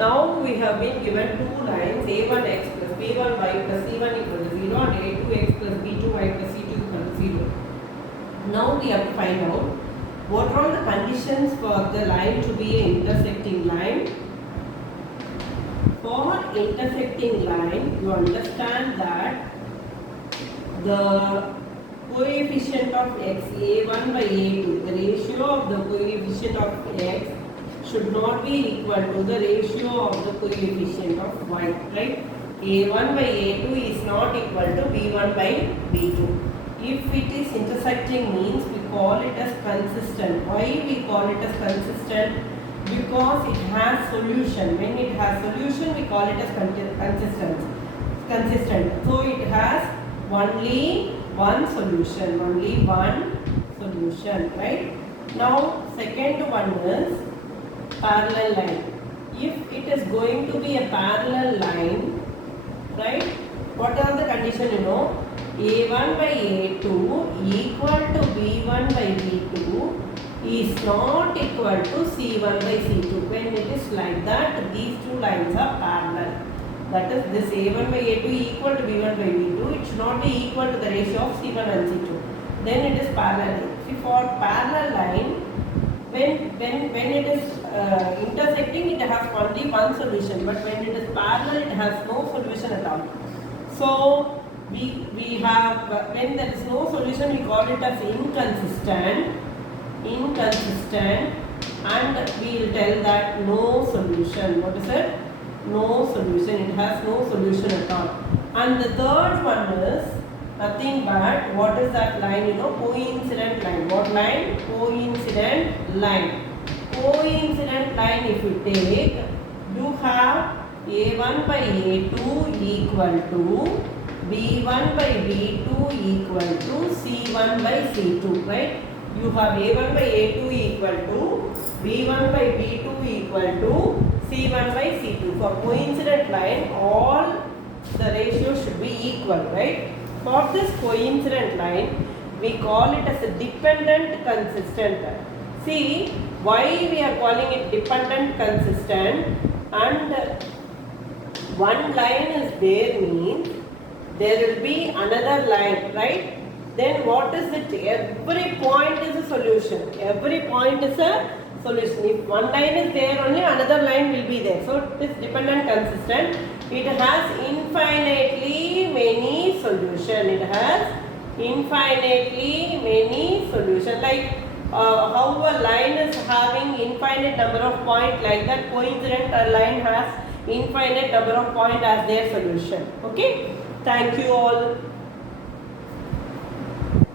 now we have been given two lines a1x plus b1y plus c1 equal to 0 and a2x plus b2y plus c2 equal to 0. Now we have to find out what are all the conditions for the line to be an intersecting line. For intersecting line, you understand that the coefficient of x, a1 by a2, the ratio of the coefficient of x should not be equal to the ratio of the coefficient of y, right? a1 by a2 is not equal to b1 by b2. If it is intersecting means we call it as consistent. Why we call it as consistent? Because it has solution. When it has solution, we call it as consistent. So it has only one solution, right? Now second one is parallel line. If it is going to be a parallel line, right? What are the condition? You know, a1 by a2 equal to b1 by b2 is not equal to c1 by c2. When it is like that, these two lines are parallel. That is, this a1 by a2 equal to b1 by b2, it should not be equal to the ratio of c1 and c2. Then it is parallel. See, for parallel line, when it is intersecting, it has only one solution. But when it is parallel, it has no solution at all. So we have, when there is no solution, we call it as inconsistent, and we will tell that no solution. What is it? No solution. It has no solution at all. And the third one is nothing but, what is that line? You know, coincident line. What line? Coincident line. Coincident line, if you take, you have a1 by a2 equal to b1 by b2 equal to c1 by c2, right? You have a1 by a2 equal to b1 by b2 equal to c1 by c2. For coincident line, all the ratios should be equal, right? For this coincident line, we call it as a dependent consistent. See, why we are calling it dependent consistent? And one line is there means there will be another line, right? Then what is it? Every point is a solution. Every point is a solution. If one line is there, only another line will be there. So it is dependent consistent. It has infinitely many solutions. It has infinitely many solutions. Like how a line is having infinite number of points, like that coincident line has infinite number of points as their solution. Okay? Thank you all.